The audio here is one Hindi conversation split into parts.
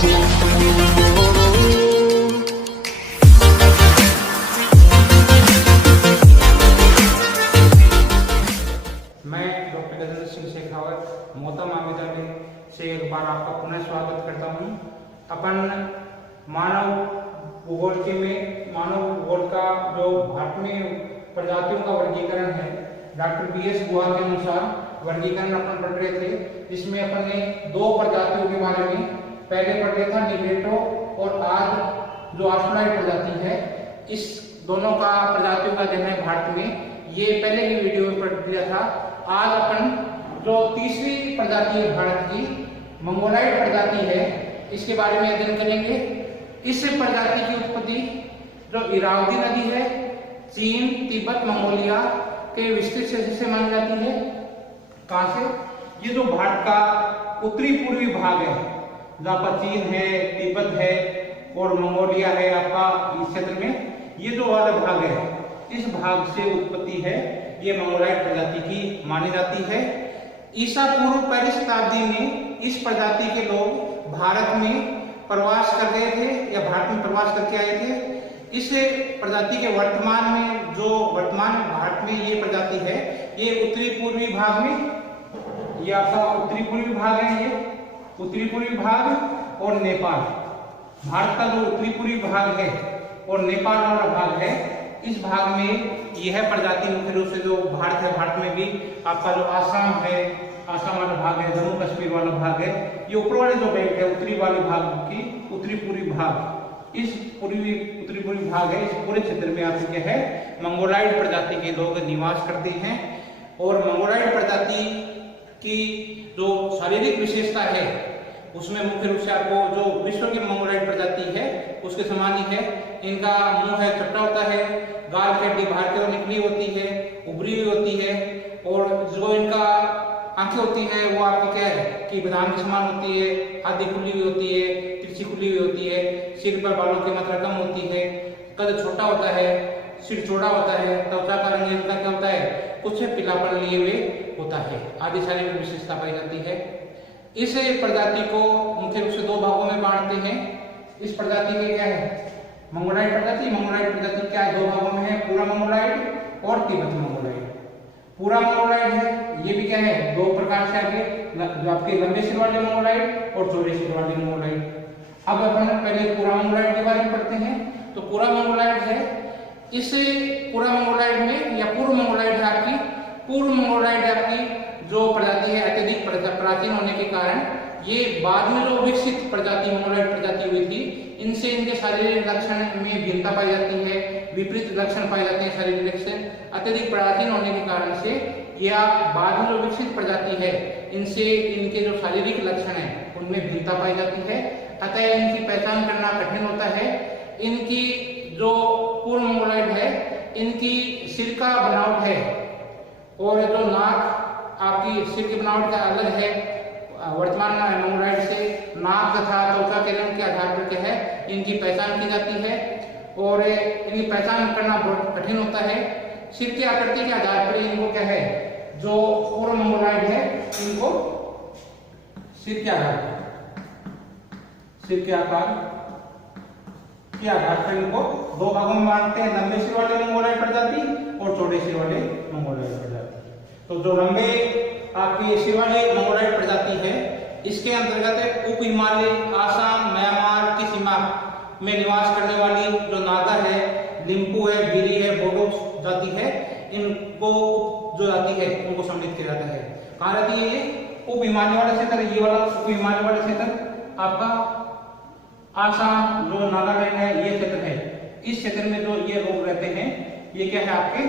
मैं डॉक्टर गजेंद्र सिंह शेखावत मोहता महाविद्यालय से एक बार आपका पुनः स्वागत करता हूं। अपन मानव भूगोल में मानव भूगोल का जो भारत में प्रजातियों का वर्गीकरण है, डॉक्टर BS गुहा के अनुसार वर्गीकरण अपन पढ़ रहे थे, जिसमें अपन ने दो प्रजातियों के बारे में पहले पढ़ रहा था, निग्रेटो, और आज जो ऑस्ट्रेलियाई प्रजाति है, इस दोनों का प्रजातियों का अध्ययन है भारत में। ये पहले की वीडियो में पढ़ लिया था। आज अपन जो तीसरी प्रजाति है भारत की, मंगोलाइड प्रजाति है, इसके बारे में अध्ययन करेंगे। इस प्रजाति की उत्पत्ति जो इरावदी नदी है, चीन, तिब्बत, मंगोलिया के विस्तृत क्षेत्र से मानी जाती है। कहां से? ये जो भारत का उत्तरी पूर्वी भाग है, जहां पर चीन है, तिब्बत है और मंगोलिया है आपका, इस क्षेत्र में ये जो वाला भाग है, इस भाग से उत्पत्ति है, ये मंगोलाइड प्रजाति की मानी जाती है। ईसा पूर्व पहली शताब्दी में इस प्रजाति के लोग भारत में प्रवास कर गए थे या भारत में प्रवास करके आए थे। इस प्रजाति के वर्तमान में जो वर्तमान भारत में ये प्रजाति है, ये उत्तरी पूर्वी भाग में, ये आपका उत्तरी पूर्वी भाग है, ये उत्तरी पूर्वी भाग और नेपाल, भारत का जो उत्तरी पूर्वी भाग है और नेपाल वाला भाग है, इस भाग में यह प्रजाति मुख्य रूप से जो भारत है, भारत में भी आपका जो आसाम है, आसाम वाला भाग है, जम्मू कश्मीर वाला भाग है, ये ऊपर वाले जो बेल्ट है, उत्तरी वाले भाग की उत्तरी पूर्वी भाग, इस उत्तरी पूर्वी भाग है, इस पूरे क्षेत्र में आपको क्या है, मंगोलाइड प्रजाति के लोग निवास करते हैं। और मंगोलाइड प्रजाति की जो शारीरिक विशेषता है, उसमें मुख्य रूप से आपको जो विश्व की मंगोलाइड प्रजाति है उसके समान ही है। इनका मुंह है चपटा होता है, गाल की हड्डी बाहर की ओर निकली होती है, उभरी हुई होती है, और जो इनका आंखें होती है वो आपकी क्या है कि बादाम के समान होती है, आधी खुली हुई होती है, तिरछी खुली हुई होती है, सिर पर बालों की मात्रा कम होती है, कद छोटा होता है, सिर चौड़ा होता है, त्वचा का रंग इनका क्या होता है, कुछ पीलापन लिए हुए होता है, आदि शारीरिक विशेषता पाई जाती है। इस प्रजाति को मुख्य रूप से दो भागों में बांटते हैं। इस प्रजाति के क्या है, मंगोलाइड प्रजाति। मंगोलाइड प्रजाति क्या है, दो भागों में है, पूरा मंगोलाइड और तिब्बत मंगोलाइड। पूरा मंगोलाइड है, ये भी क्या है, दो प्रकार से आगे, जो आपके लंबे सिर वाले मंगोलाइड और चौड़े सिर वाले मंगोलाइड। अब अपन पहले पूरा मंगोलाइड के बारे में पढ़ते हैं। तो पूरा मंगोलाइड है, इस पूरा मंगोलाइड में या पूर्व मंगोलाइड है आपकी, पूर्व मंगोलाइड आपकी जो प्रजाति है अत्यधिक प्राचीन होने के कारण ये बाद में जो विकसित प्रजाति मंगोलाइड प्रजाति हुई थी, इनसे इनके शारीरिक लक्षण में भिन्नता पाई जाती है, विपरीत लक्षण पाए जाते हैं शारीरिक लक्षण। अत्यधिक प्राचीन होने के कारण से या बाद में जो विकसित प्रजाति है, इनसे इनके जो शारीरिक लक्षण है उनमें भिन्नता पाई जाती है, अतः इनकी पहचान करना कठिन होता है। इनकी जो पूर्व मंगोलाइड है, इनकी सिर का बनावट है और जो नाक आपकी सिर की बनावट का अलग है वर्तमान मंगोलाइड से, नाक तथा त्वचा के रंग के आधार पर क्या है इनकी पहचान की जाती है, और इनकी पहचान करना बहुत कठिन होता है। सिर की आकृति के आधार पर इनको क्या है, जो पूर्व मंगोलाइड है, इनको सिर के आधार के आधार पर इनको दो भागों में बांटते हैं, लंबे सिर वाले मंगोलाइड प्रजाति और चौड़े सिर वाले मंगोलाइड प्रजाति। तो जो लंबे आपकी सिर वाले मंगोलाइड प्रजाति है, इसके अंतर्गत उप हिमालय, आसाम, म्यांमार की सीमा में निवास करने वाली जो नागा है, लिम्पू है, भीरी है, बोडो जाति है, इनको जो जाति है उनको सम्मिलित किया जाता है। कहाँ रहती है ये, उप हिमालय वाला क्षेत्र, ये वाला उप हिमालय वाला क्षेत्र आपका आसाम जो नागालैंड है, ये क्षेत्र है। इस क्षेत्र में जो ये लोग रहते हैं, ये क्या है आपके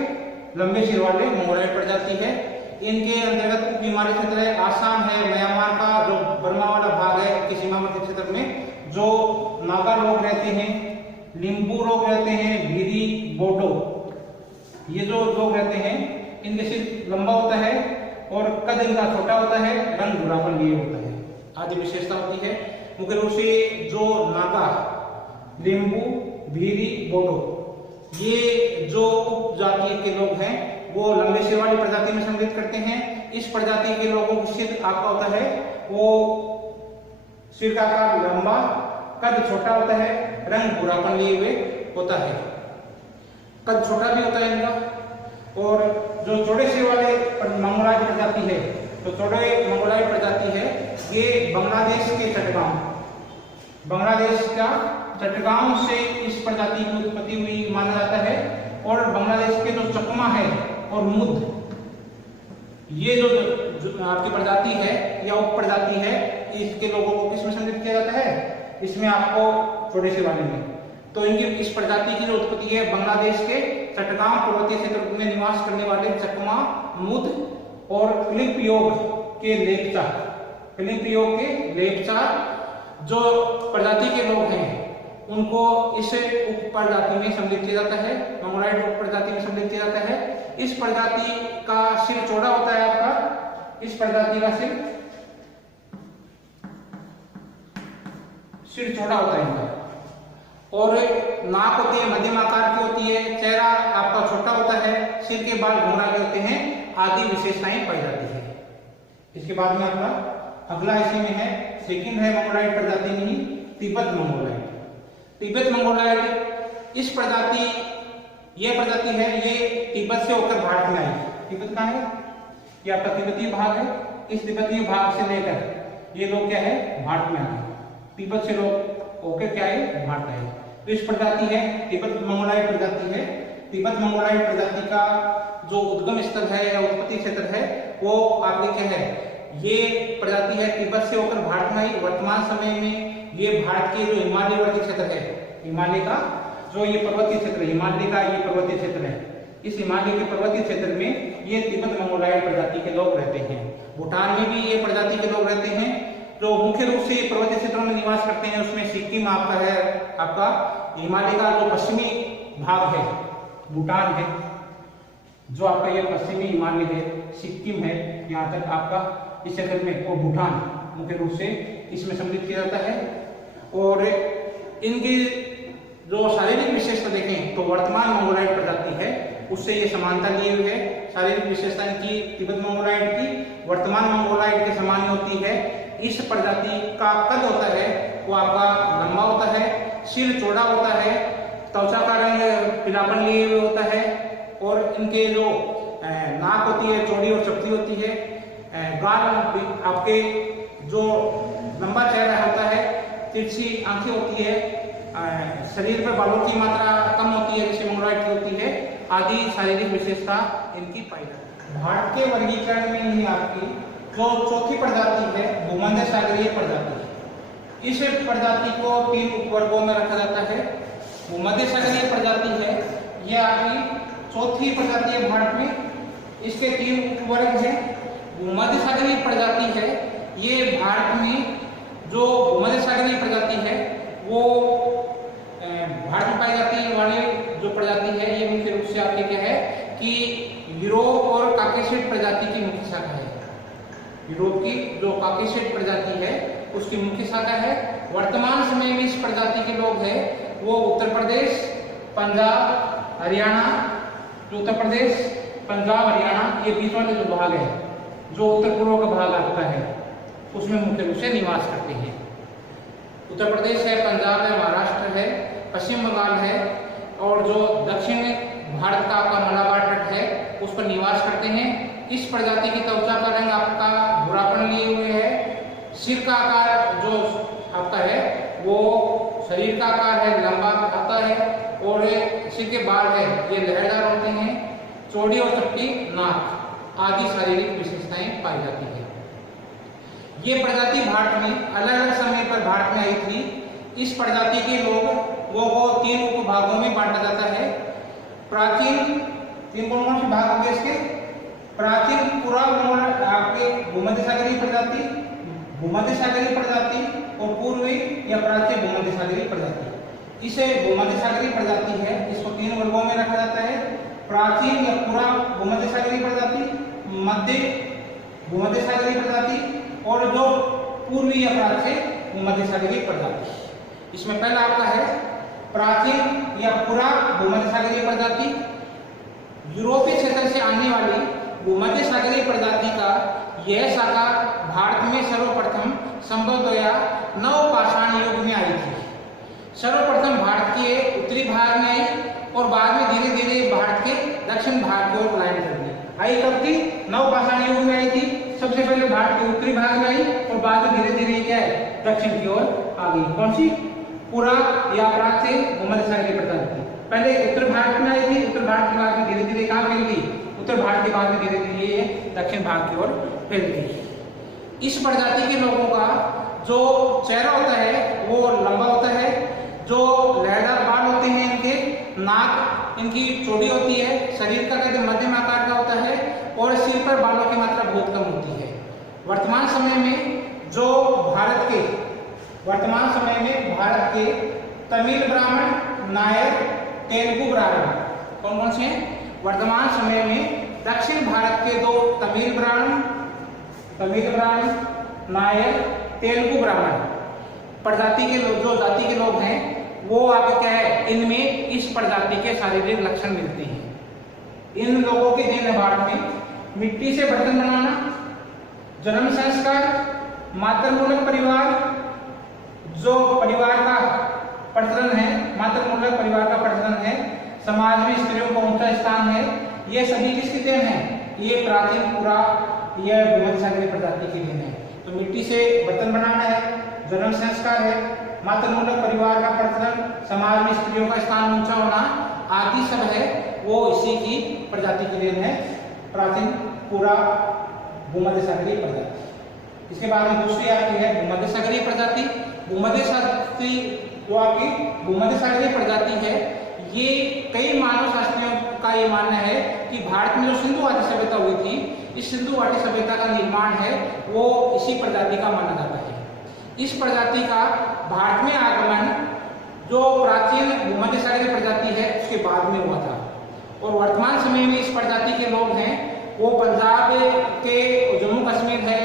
लंबे सिर वाले मंगोलाइड प्रजाति है। इनके अंतर्गत उप हिमालय क्षेत्र है, आसाम है, म्यांमार का जो बर्मा वाला भाग है के सीमावर्ती क्षेत्र में जो नागा लोग रहते हैं, लिम्बू लोग रहते हैं, भीरी, बोडो, ये जो लोग रहते हैं, इनके सिर लंबा होता है और कद इनका छोटा होता है, रंग भूरापन लिए होता है, आदि विशेषता होती है। मुख्य रूप से जो नागा, लिम्बू, भीरी, बोडो, ये जो उप जाति के लोग हैं वो लंबे सिर वाली प्रजाति में सम्मिलित करते हैं। इस प्रजाति के लोगों की सिर आपका होता है वो सिर का आकार लंबा, कद छोटा होता है, रंग भूरापन लिए हुए होता है। कद छोटा भी होता है इनका। और जो चौड़े सिर वाले मंगोलायड प्रजाति है, तो चौड़े मंगोलायड प्रजाति है, ये बांग्लादेश के चटगांव, बांग्लादेश का चटगांव से इस प्रजाति की उत्पत्ति हुई माना जाता है। और बांग्लादेश के जो चकमा है और मुद, ये जो आपकी प्रजाति है या उप प्रजाति है, इसके लोगों को किसमें सम्मिलित किया जाता है? इसमें आपको चौड़े सिर वाले में। तो इनकी इस प्रजाति की जो उत्पत्ति है बांग्लादेश के चटगांव पर्वतीय क्षेत्र में निवास करने वाले चकमा, मुद और क्लिपयोग के लेपचा, क्लिपयोग के लेपचा जो प्रजाति के लोग हैं उनको इस उप प्रजाति में सम्मिलित किया जाता है, मंगोलायड उप प्रजाति में सम्मिलित किया जाता है। इस प्रजाति का सिर चौड़ा होता है आपका, इस प्रजाति का सिर चौड़ा होता है इनका। और नाक होती है मध्यम आकार की होती है, चेहरा आपका छोटा होता है, सिर के बाल घुंघराले होते हैं, आदि विशेषताएं पाई जाती है। इसके बाद में आपका अगला इसी में है, सेकंड है मंगोलायड प्रजाति में ही तिब्बत मंगोलायड। तिब्बत मंगोलायड इस प्रजाति, यह प्रजाति है, ये तिब्बत से होकर भारत में आई। तिब्बत कहाँ है? ये आपका तिब्बतीय भाग है। इस तिब्बतीय भाग से लेकर ये लोग क्या है? भारत में आए। तिब्बत से लोग होकर क्या है? भारत आए। तो इस प्रजाति है तिब्बत मंगोलायड प्रजाति है। तिब्बत मंगोलायड प्रजाति का जो उद्गम स्थल है या उत्पत्ति क्षेत्र है वो आपके क्या है? ये प्रजाति है तिब्बत से होकर भारत में आई। वर्तमान समय में ये भारत के जो हिमालयवर्ती क्षेत्र है, हिमालय का जो ये पर्वतीय क्षेत्र, हिमालय का ये पर्वतीय क्षेत्र है, इस हिमालय के पर्वतीय क्षेत्र में ये तिब्बत मंगोलायड प्रजाति के लोग रहते हैं। भूटान में भी ये प्रजाति के लोग रहते हैं। जो मुख्य रूप से पर्वतीय क्षेत्रों में निवास करते हैं उसमें सिक्किम आपका है, आपका हिमालय का जो पश्चिमी भाग है भूटान है, जो आपका ये पश्चिमी हिमालय है, सिक्किम है, यहाँ तक आपका इस क्षेत्र में वो भूटान मुख्य रूप से इसमें सम्मिलित किया जाता है। और इनकी जो शारीरिक विशेषता देखें तो वर्तमान मंगोलायड प्रजाति है उससे ये समानता लिए हुए है। शारीरिक विशेषता इनकी तिब्बत मंगोलायड की वर्तमान मंगोलायड के समान होती है। इस प्रजाति का कद होता है वो आपका लंबा होता है, सिर चौड़ा होता है, त्वचा का रंग पीलापन लिए हुए होता है और इनके जो नाक होती है चौड़ी और चपटी होती है। गाल आपके जो लंबा चेहरा होता है, तिरछी आंखें होती है, शरीर पर बालों की मात्रा कम होती है जैसे मंगोलायड की होती है, आदि शारीरिक विशेषता इनकी पाई जाती है। भारत के वर्गीकरण में ही आपकी जो चौथी प्रजाति है भूमध्य सागरीय प्रजाति है। इस प्रजाति को 3 उपवर्गों में रखा जाता है। भूमध्य सागरीय प्रजाति है, यह आपकी चौथी प्रजाति है भारत में। इसके 3 उपवर्ग हैं। भूमध्य सागरीय प्रजाति है, ये भारत में जो भूमध्य सागरीय प्रजाति है वो भारत में पाई जाती वाली जो प्रजाति है ये मुख्य रूप से आपके क्या है कि यूरोप और काकेशियड प्रजाति की मुख्य शाखा है। यूरोप की जो काकेशियड प्रजाति है उसकी मुख्य शाखा है। वर्तमान समय में इस प्रजाति के लोग हैं वो उत्तर प्रदेश, पंजाब, हरियाणा, जो उत्तर प्रदेश, पंजाब, हरियाणा ये बीच वाले जो भाग है, जो उत्तर पूर्व का भाग आपका है उसमें मुख्य रूप से निवास करते हैं। उत्तर प्रदेश है, पंजाब है, महाराष्ट्र है, पश्चिम बंगाल है और जो दक्षिण भारत का आपका मलाबार तट है उस पर निवास करते हैं। इस प्रजाति की त्वचा का रंग आपका भूरापन लिए हुए है। सिर का आकार जो आपका है वो शरीर का आकार है, लंबा आता है और सिर के बाल है ये लहरदार होते हैं। चौड़ी और चपटी नाक आदि शारीरिक विशेषताएं पाई जाती है। ये प्रजाति भारत में अलग अलग समय पर भारत में आई थी। इस प्रजाति के लोगों को 3 उपभागों में बांटा जाता है। प्राचीन 3 कौन से भाग होंगे इसके? प्राचीन पूरा आपके भूमध्य सागरीय प्रजाति, भूमध्य सागरीय प्रजाति और पूर्वी या प्राच्य भूमध्य सागरीय प्रजाति। इसे भूमध्य सागरीय प्रजाति है, इसको 3 वर्गों में रखा जाता है। प्राचीन या पूरा भूमध्य सागरीय प्रजाति, मध्य भूमध्य सागरीय प्रजाति और जो पूर्वी या प्राच्य भूमध्य सागरीय प्रजाति। इसमें पहला आपका है प्राचीन या पूरा भूमध्य सागरीय प्रजाति। यूरोपीय क्षेत्र से आने वाली भूमध्य सागरीय प्रजाति का यह शाखा भारत में सर्वप्रथम संभवतया नवपाषाण युग में आई थी। सर्वप्रथम भारत के उत्तरी भाग में आई और बाद में धीरे धीरे भारत के दक्षिण भाग की ओर पलायन कर दी। आई कब थी? नवपाषाण युग में आई थी। सबसे पहले भारत के उत्तरी भाग में आई और बाद में धीरे धीरे क्या है, दक्षिण की ओर आ गई। कौन सी? पूरा या प्राग से भूमध्य सागरीय प्रजाति। पहले उत्तर भारत में आई थी, उत्तर भारत के बाद में धीरे धीरे कहाँ फैल गई? उत्तर भारत के बाद में धीरे धीरे ये दक्षिण भाग की ओर फैल गई। इस प्रजाति के लोगों का जो चेहरा होता है वो लंबा होता है, जो लहरदार बाल होते हैं इनके, नाक इनकी चौड़ी होती है, शरीर का कहते मध्यम आकार का होता है और सिर पर बालों की मात्रा बहुत कम होती है। वर्तमान समय में जो भारत के तमिल ब्राह्मण, नायर, तेलुगु ब्राह्मण कौन कौन से हैं? वर्तमान समय में दक्षिण भारत के दो तमिल ब्राह्मण, नायर, तेलुगु ब्राह्मण प्रजाति के लोग, जो जाति के लोग हैं वो आपको क्या है, इनमें इस प्रजाति के शारीरिक लक्षण मिलते हैं। इन लोगों के दिन है भारत में मिट्टी से बर्तन बनाना, जन्म संस्कार, मातृमूलक परिवार, जो परिवार का प्रचलन है, मातृमूलक परिवार का प्रचलन है, समाज में स्त्रियों का ऊंचा स्थान है, ये सभी किसकी देन है? ये प्राचीन पूरा यह भूमध्य सागरीय प्रजाति की देन है। तो मिट्टी से बर्तन बनाना है, जन्म संस्कार है, मातृमूलक परिवार का प्रचलन, समाज में स्त्रियों का स्थान ऊंचा होना आदि सब है वो इसी की प्रजाति की देन है, प्राचीन पूरा भूमध्य सागरीय प्रजाति। इसके बाद में दूसरी आती है भूमध्य सागरीय प्रजाति। भूमध्य सागरीय प्रजाति है, ये कई मानव शास्त्रियों का ये मानना है कि भारत में जो सिंधु घाटी सभ्यता हुई थी, इस सिंधु घाटी सभ्यता का निर्माण है वो इसी प्रजाति का माना जाता है। इस प्रजाति का भारत में आगमन जो प्राचीन भूमध्य सागरीय प्रजाति है उसके बाद में हुआ था और वर्तमान समय में इस प्रजाति के लोग हैं वो पंजाब के, जम्मू कश्मीर है,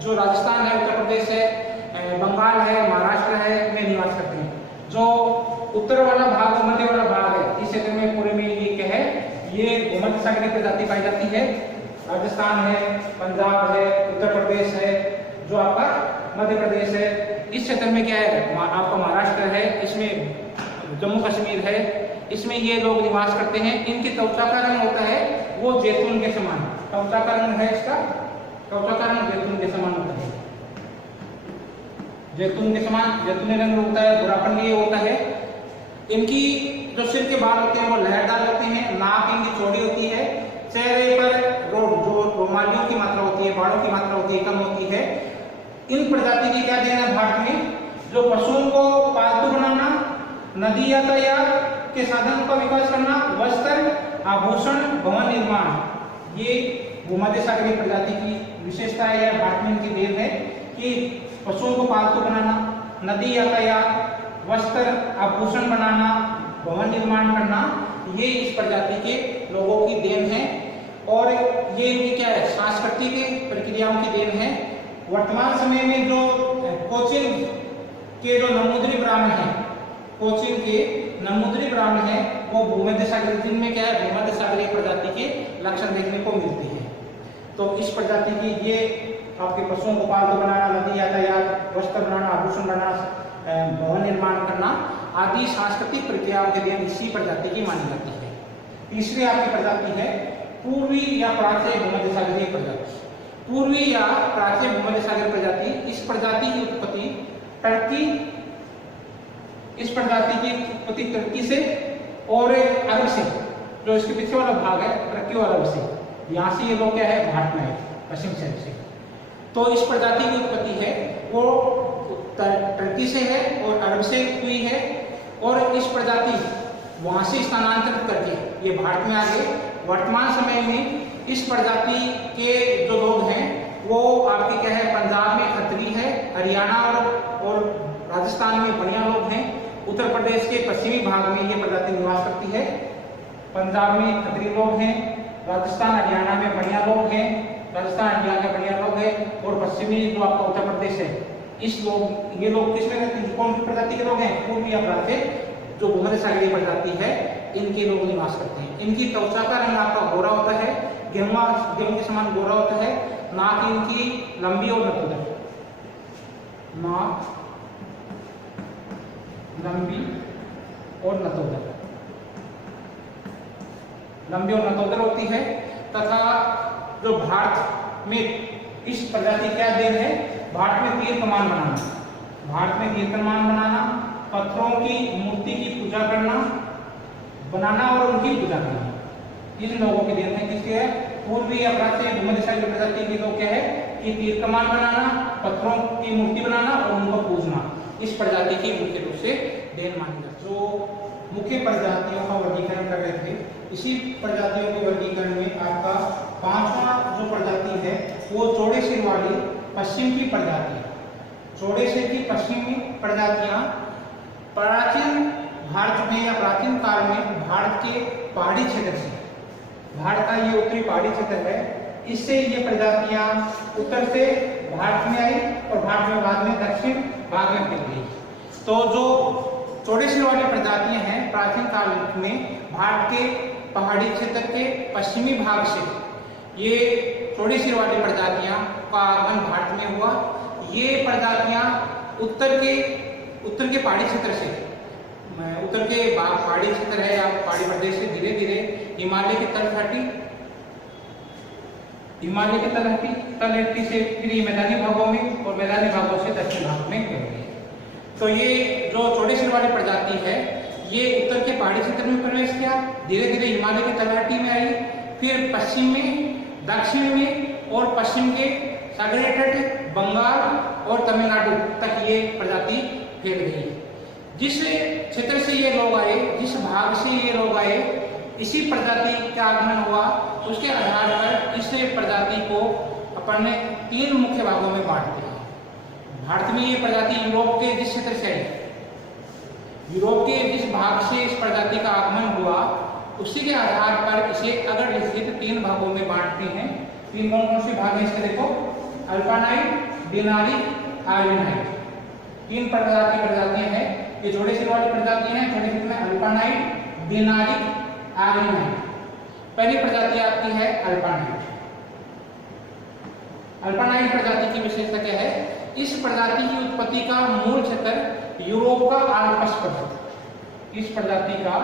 जो राजस्थान है, उत्तर प्रदेश है, बंगाल है, महाराष्ट्र है, में निवास करते हैं। जो उत्तर वाला भाग, मध्य वाला भाग है, इस क्षेत्र में पूरे में ये क्या है, ये भूमध्य सागरीय प्रजाति पाई जाती है। राजस्थान है, पंजाब है, उत्तर प्रदेश है, जो आपका मध्य प्रदेश है, इस क्षेत्र में क्या है, आपका महाराष्ट्र है, इसमें जम्मू कश्मीर है, इसमें ये लोग निवास करते हैं। इनकी त्वचा का रंग होता है वो जैतून के समान, त्वचा का रंग है इसका, त्वचा का रंग जैतून के समान होता है, जैतूनी रंग होता है, भूरापन ये होता है। इनकी जो सिर के बाल होते हैं वो लहरदार होते हैं, नाक इनकी चौड़ी होती है, चेहरे पर जो रोमालियों की मात्रा होती है, बालों की मात्रा होती है, कम होती है। इन प्रजाति की क्या देन है भारत में? जो पशुओं को पालतू बनाना, नदी यातायात के साधन का विकास करना, वस्त्र, आभूषण, भवन निर्माण, ये भूमध्य सागरीय प्रजाति की विशेषता है या भारत में इनकी देन है कि पशुओं को पालतू बनाना, नदी यातायात, वस्त्र, आभूषण बनाना, भवन निर्माण करना, ये इस प्रजाति के लोगों की देन है और ये इनकी क्या है, सांस्कृतिक प्रक्रियाओं की देन है। वर्तमान समय में जो कोचिन के जो नमूद्री ब्राह्मण है, कोचिन के नमूद्री ब्राह्मण है, वो भूमध्य सागरीय, जिनमें क्या है, भूमध्य सागरीय प्रजाति के लक्षण देखने को मिलते हैं। तो इस प्रजाति की ये आपके पशुओं को पालतू बनाना, नदी यातायात, वस्त्र बनाना, आभूषण बनाना, भवन निर्माण करना आदि सांस्कृतिक प्रक्रियाओं के लिए इसी प्रजाति की मानी जाती है। तीसरी आपकी प्रजाति है पूर्वी या प्राच्य भूमध्य सागरीय प्रजाति। पूर्वी या प्राच्य भूमध्य सागरीय प्रजाति, इस प्रजाति की उत्पत्ति टर्की से और अरब से, जो इसके पीछे वाला भाग है टर्की और अरब से, यहाँ से ये लोग क्या है, भारत में है, पश्चिम साइड से। तो इस प्रजाति की उत्पत्ति है वो टर्की से है और अरब से हुई है और इस प्रजाति वहां से स्थानांतरित करके ये भारत में आ गए। वर्तमान समय में इस प्रजाति के जो लोग हैं वो आपके क्या है, पंजाब में खत्री है, हरियाणा और राजस्थान में बनिया लोग हैं, उत्तर प्रदेश के पश्चिमी भाग में ये प्रजाति निवास करती है। पंजाब में खत्री लोग हैं, राजस्थान हरियाणा में बनिया लोग हैं, राजस्थान हरियाणा में बनिया लोग हैं और पश्चिमी जो आपका उत्तर प्रदेश है, ये लोग किसमें रहते हैं, कौन सी प्रजाति के लोग हैं, पूर्वी या प्राच्य जो भूमध्य सागरीय प्रजाति है, इनके लोग निवास करते हैं। इनकी त्वचा का रंग आपका गोरा होता है, गेहूं के समान गोरा होता है, नाक इनकी लंबी और नतोदर, नाक लंबी और नतोदर, लंबी और नतोदर होती है। तथा जो भारत में इस प्रजाति क्या देन है, भारत में तीर कमान बनाना, भारत में तीर कमान बनाना, पत्थरों की मूर्ति की पूजा करना, बनाना और उनकी पूजा करना, इन लोगों की देन है। किसके है? पूर्वी अपराच्य भूमध्यसागरीय प्रजाति के लोग क्या है कि तीर कमान बनाना, पत्थरों की मूर्ति बनाना और उनको पूजना, इस प्रजाति की मुख्य रूप से देन मानी जाती है। जो मुख्य प्रजातियों का वर्गीकरण कर रहे थे, इसी प्रजातियों के वर्गीकरण में आपका पांचवा जो प्रजाति है वो चौड़े सिर वाली पश्चिम की प्रजाति है। चौड़े सिर की पश्चिमी प्रजातियां प्राचीन भारत में या प्राचीन काल में भारत के पहाड़ी क्षेत्र से, भारत का ये उत्तरी पहाड़ी क्षेत्र है, इससे ये प्रजातियां उत्तर से भारत में आई और भारत में बाद में दक्षिण भाग में फैल गई। तो जो चौड़े सिर वाली प्रजातियां हैं प्राचीन काल में भारत के पहाड़ी क्षेत्र के पश्चिमी भाग से ये चौड़े सिर वाली प्रजातियां का आगमन भारत में हुआ। ये प्रजातियां उत्तर के पहाड़ी क्षेत्र से, उत्तर के पहाड़ी क्षेत्र है या पहाड़ी प्रदेश से धीरे धीरे हिमालय की तरफ हटी, हिमालय की तलहटी से फिर मैदानी भागों में और मैदानी भागों से दक्षिण भाग में फैल गई। तो ये जो चौड़े सिर वाली प्रजाति है ये उत्तर के पहाड़ी क्षेत्र में प्रवेश किया, धीरे धीरे हिमालय की तलहटी में आई, फिर पश्चिम में, दक्षिण में और पश्चिम के सागरीय तट, बंगाल और तमिलनाडु तक ये प्रजाति फैल गई। जिस क्षेत्र से ये लोग आए, जिस भाग से ये लोग आए, इसी प्रजाति का आगमन हुआ, उसके आधार पर इस प्रजाति को अपन ने तीन मुख्य भागों में बांटते हैं। भारत में ये प्रजाति यूरोप के जिस क्षेत्र से आई, यूरोप के जिस भाग से इस प्रजाति का आगमन हुआ, उसी के आधार पर इसे अगर लिखित तीन भागों में बांटते हैं। तीन कौन कौन से भाग हैं इसके देखो, अल्पानाइट, डिनारिक, आर्यनाइट। तीन प्रकार की प्रजातियां हैं, ये चौड़े सिर वाली प्रजाति हैं। चौड़े सिर में अल्पानाइट, डिनारिक, आर्यनाइट। पहली प्रजाति आपकी है अल्पानाइट। अल्पानाइट प्रजाति की विशेषता क्या है? इस प्रजाति की उत्पत्ति का मूल क्षेत्र यूरोप का आल्प्स पर्वत। इस प्रजाति का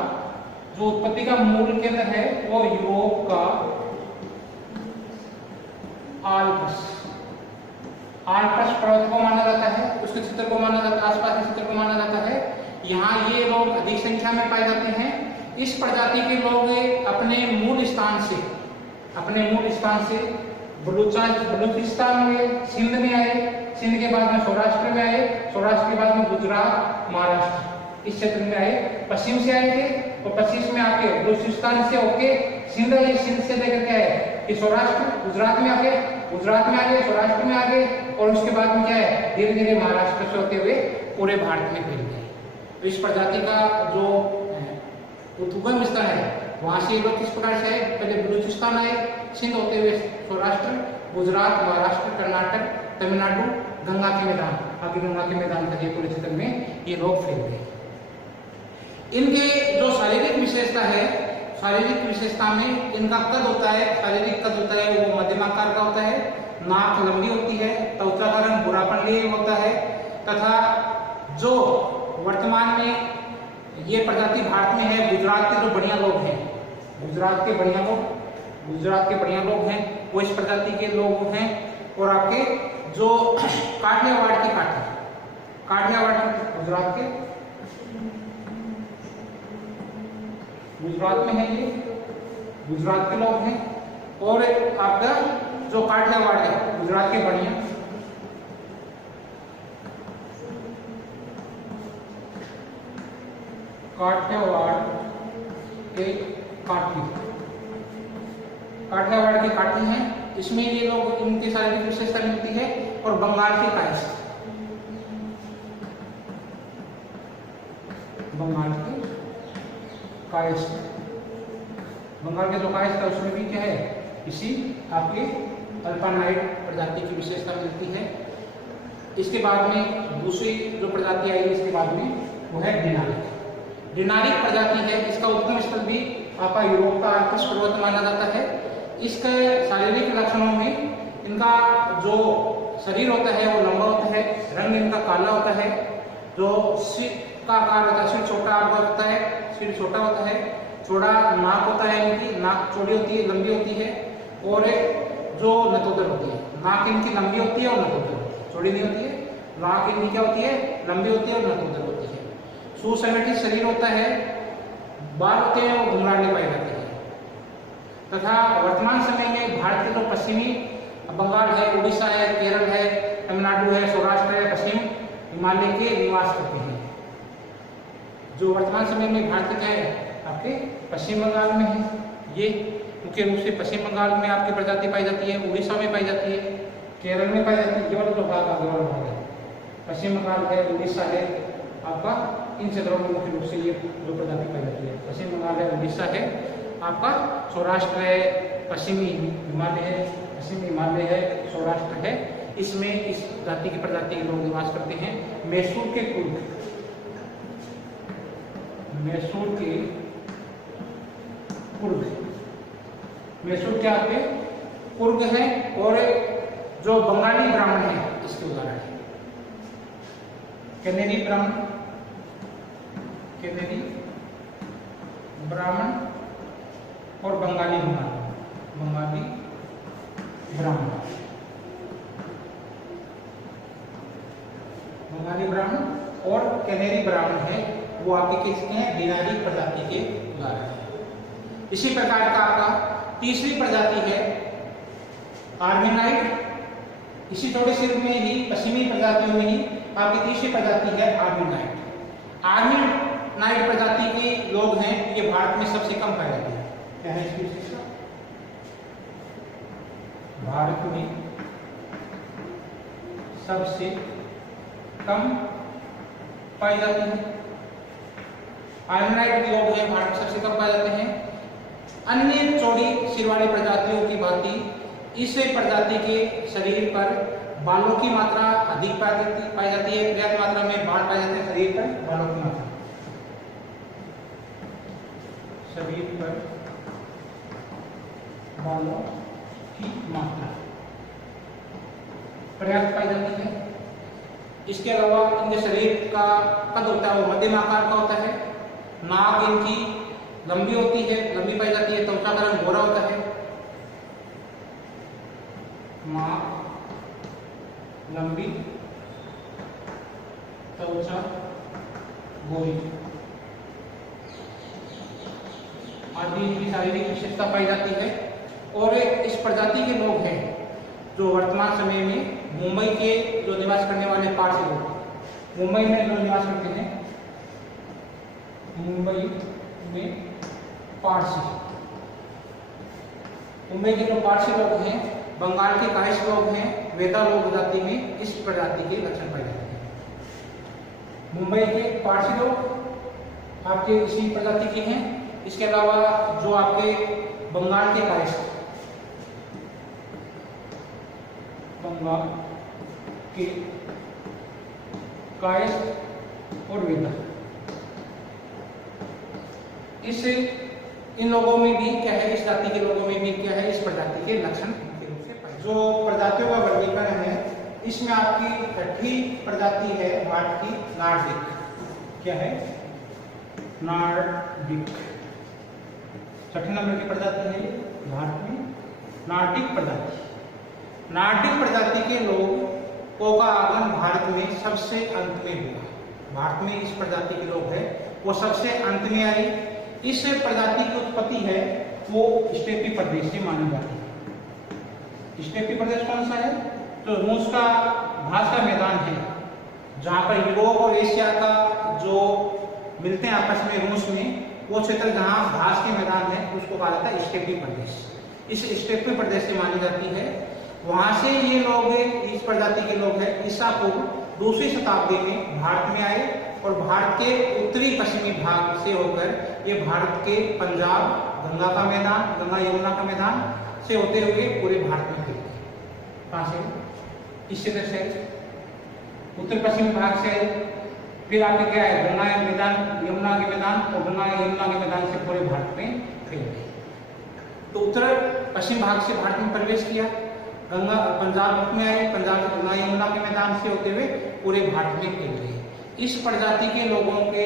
जो उत्पत्ति का मूल केंद्र है वो यूरोप का आल्प्स पर्वत को माना जाता है, उसके क्षेत्र को माना जाता है, आसपास के क्षेत्र को माना जाता है। यहाँ ये लोग अधिक संख्या में पाए जाते हैं। इस प्रजाति के लोग अपने मूल स्थान से बलूचिस्तान में, सिंध में आए, सिंध के बाद में सौराष्ट्र में आए, सौराष्ट्र के बाद में गुजरात, महाराष्ट्र, इस क्षेत्र में आए। पश्चिम से आए थे और पश्चिम में आके बलूचिस्तान से होके सिंध से लेकर के आए कि सौराष्ट्र, गुजरात में आके, गुजरात में आ गए, सौराष्ट्र में आ गए और उसके बाद में क्या है, धीरे धीरे महाराष्ट्र से होते हुए पूरे भारत में फैल गए। तो इस प्रजाति का जो उद्गम स्थान है वहां से लोग किस प्रकार से आए, पहले बलूचिस्तान आए, सिंध होते हुए सौराष्ट्र, गुजरात, महाराष्ट्र, कर्नाटक, तमिलनाडु, गंगा के मैदान, आगे गंगा के मैदान तक ये पूरे क्षेत्र में ये लोग फैल गए। इनके जो शारीरिक विशेषता है, शारीरिक विशेषता में इनका कद होता है, शारीरिक कद होता है वो मध्यमाकार का होता है, नाक लंबी होती है, त्वचा का रंग भूरापन होता है तथा जो वर्तमान में ये प्रजाति भारत में है, गुजरात के जो बढ़िया लोग हैं, गुजरात के बढ़िया लोग हैं वो इस प्रजाति के लोग हैं। और आपके जो काठियावाड़ के गुजरात में है, ये गुजरात के लोग हैं। और आपका जो काठियावाड़ है गुजरात के बढ़िया, काठियावाड़ के काठी हैं, इसमें ये लोग, इनकी शारीरिक विशेषता मिलती है। और बंगाल के कायस्थ, बंगाल के जो कायस्थ है उसमें भी क्या है, इसी आपके अल्पानाइट प्रजाति की विशेषता मिलती है। इसके बाद में दूसरी जो प्रजाति आई इसके बाद में वो है डिनारिक प्रजाति है। इसका उद्गम स्थल भी आपका यूरोप का आल्प्स पर्वत माना जाता है। इसके शारीरिक लक्षणों में इनका जो शरीर होता है वो लंबा होता है, रंग इनका काला होता है, जो सिर का आकार होता है, सिर छोटा आकार होता है, सिर छोटा होता है, चौड़ा नाक होता है, इनकी नाक चौड़ी होती है, लंबी होती है, और जो नतोदर होती है, नाक इनकी लंबी होती है और नतोदर होती है, चौड़ी नहीं होती है, नाक इनकी क्या होती है, लंबी होती है और नतोदर होती है। सुसंगठित शरीर होता है, बाल होते हैं और घुंघराले पाए जाते हैं। तथा वर्तमान समय में भारत के जो पश्चिमी बंगाल है, उड़ीसा है, केरल है, तमिलनाडु है, सौराष्ट्र है, पश्चिम हिमालय के निवास करते हैं। जो वर्तमान समय में भारत क्या है, आपके पश्चिम बंगाल में है, ये मुख्य रूप से पश्चिम बंगाल में आपकी प्रजाति पाई जाती है, उड़ीसा में पाई जाती है, केरल में पाई जाती है। ये वाला जो भाग आगे वाला भाग है, पश्चिम बंगाल है, उड़ीसा है, आपका इन क्षेत्रों में मुख्य रूप से ये जो प्रजाति पाई जाती है। पश्चिम बंगाल है, उड़ीसा है, आपका सौराष्ट्र है, पश्चिमी हिमालय है, पश्चिमी हिमालय है, सौराष्ट्र है, इसमें इस जाति की प्रजाति के लोग निवास करते हैं। मैसूर के कुर्ग, मैसूर के कुर्ग, मैसूर क्या आपके कुर्ग है, और जो बंगाली ब्राह्मण है इसके उदाहरण है कनेरी ब्राह्मण, कनेरी ब्राह्मण और बंगाली ब्राह्मण, बंगाली ब्राह्मण, बंगाली ब्राह्मण और कनेरी ब्राह्मण है, वो आपके किसके हैं, बिनारी प्रजाति के उदाहरण है। इसी प्रकार का आपका तीसरी प्रजाति है आर्मेनाइट। इसी थोड़े से में ही पश्चिमी प्रजातियों में ही आपकी तीसरी प्रजाति है आर्मेनाइट। आर्मेनाइट प्रजाति के लोग हैं, ये भारत में सबसे कम पाए जाते हैं। क्या है इसकी विशेषता, भारत में सबसे कम पाई जाती है। आर्मेनाइट लोग हैं, भारत में सबसे कम पाए जाते हैं। अन्य चौड़ी सिर वाली प्रजातियों की भांति इस प्रजाति के शरीर पर बालों की मात्रा अधिक पाई जाती है, पर्याप्त मात्रा में बाल पाए जाते हैं शरीर पर, बालों की मात्रा, शरीर पर बालों की मात्रा पर्याप्त पाई जाती है। इसके अलावा इनके शरीर का कद होता है वो मध्यम आकार का होता है, नाक इनकी लंबी होती है, लंबी पाई जाती है, त्वचा का रंग गोरा होता है, नाक लंबी, त्वचा गोरी आदि इनकी शारीरिक विशेषता पाई जाती है। और इस प्रजाति के लोग हैं जो वर्तमान समय में मुंबई के जो निवास करने वाले पारसी लोग, मुंबई में जो निवास करते हैं, मुंबई में पारसी, मुंबई के जो पारसी लोग हैं, बंगाल के कायस्थ लोग हैं, वेदा लोग जाति में इस प्रजाति के लक्षण पाए जाते हैं। मुंबई के पारसी लोग आपके इसी प्रजाति के हैं। इसके अलावा जो आपके बंगाल के कायस्थ, बंगाल के कायस्थ और वेदा, इस इन लोगों में भी क्या है, इस जाति के लोगों में भी क्या है, इस प्रजाति के लक्षण मुख्य रूप से पाए। जो प्रजातियों का वर्गीकरण है, इसमें आपकी छठी प्रजाति है भारत की नार्डिक। क्या है, नार्डिक, छठे नंबर की प्रजाति है भारत में नार्डिक प्रजाति। नार्डिक प्रजाति के लोगों का आगमन भारत में सबसे अंत में हुआ। भारत में इस प्रजाति के लोग हैं वो सबसे अंत में आई। इस प्रजाति की उत्पत्ति है वो स्टेपी प्रदेश से मानी जाती है। स्टेपी प्रदेश कौन सा है, तो रूस का घास का मैदान है, जहाँ पर यूरोप और एशिया का जो मिलते हैं आपस में रूस में, वो क्षेत्र जहाँ घास के मैदान है उसको कहा जाता है स्टेपी प्रदेश। इस स्टेपी प्रदेश से मानी जाती है। वहां से ये लोग, इस प्रजाति के लोग हैं, ईसा पूर्व दूसरी शताब्दी में भारत में आए और भारत के उत्तरी पश्चिमी भाग से होकर ये भारत के पंजाब, गंगा का मैदान, गंगा यमुना का मैदान से होते हुए पूरे भारत में फिरते। कहाँ से, इस क्षेत्र से, उत्तर पश्चिमी भाग से, फिर आपके क्या है, गंगा मैदान, यमुना के मैदान और गंगा यमुना के मैदान से पूरे भारत में फैलते। तो उत्तर पश्चिम भाग से भारत में प्रवेश किया गंगा पंजाब में आई, पंजाब से गंगा यमुना के मैदान से होते हुए पूरे भारत में फैल रही है। इस प्रजाति के लोगों के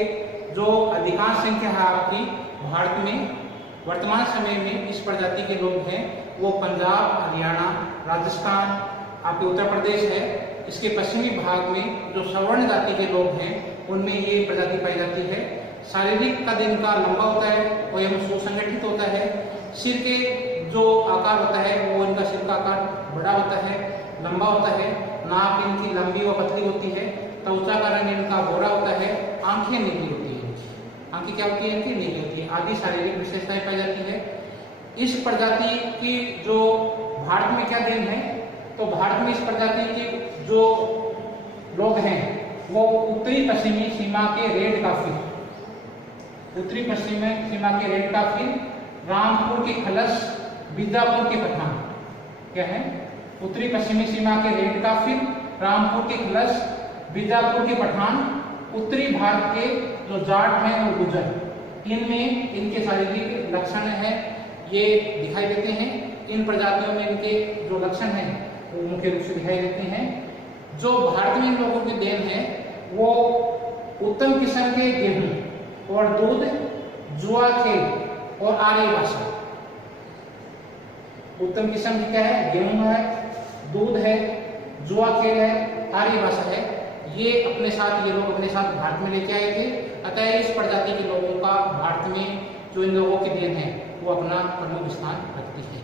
जो अधिकांश संख्या है आपकी भारत में वर्तमान समय में इस प्रजाति के लोग हैं वो पंजाब, हरियाणा, राजस्थान, आपके उत्तर प्रदेश है, इसके पश्चिमी भाग में जो सवर्ण जाति के लोग हैं उनमें ये प्रजाति पाई जाती है। शारीरिक कद इनका लंबा होता है और एवं सुसंगठित होता है। सिर के जो आकार होता है वो इनका सिर का आकार बड़ा होता है, लंबा होता है। नाक इनकी लंबी व पतली होती है। त्वचा का रंग इनका गोरा होता है। आंखें नीली होती है। आंखें क्या होती है? इनकी नीली होती है। आदि शारीरिक विशेषताएं पाई जाती है। इस प्रजाति की जो भारत में क्या देन है, तो भारत में इस प्रजाति के जो लोग हैं वो उत्तरी पश्चिमी सीमा के रेड काफिर, उत्तरी पश्चिमी सीमा के रेड काफिर, रामपुर के खलस, बीजापुर के पठान क्या है? उत्तरी पश्चिमी सीमा के रेड काफिर, रामपुर के खलस, बीजापुर के पठान, उत्तरी भारत के जो जाट हैं और गुजर, इनमें इनके शारीरिक लक्षण है ये दिखाई देते हैं। इन प्रजातियों में इनके जो लक्षण हैं वो मुख्य रूप से दिखाई देते हैं। जो भारत में इन लोगों की देन है वो उत्तम किस्म के गेहूं और दूध, जुआ खेल और आर्य भाषा। उत्तम किस्म की क्या है? गेहूं है, दूध है, जुआ खेल है, आर्य भाषा है। ये लोग अपने साथ भारत में लेके आए थे। अतः इस प्रजाति के लोगों का भारत में जो इन लोगों की देन है वो अपना प्रमुख स्थान रखती है।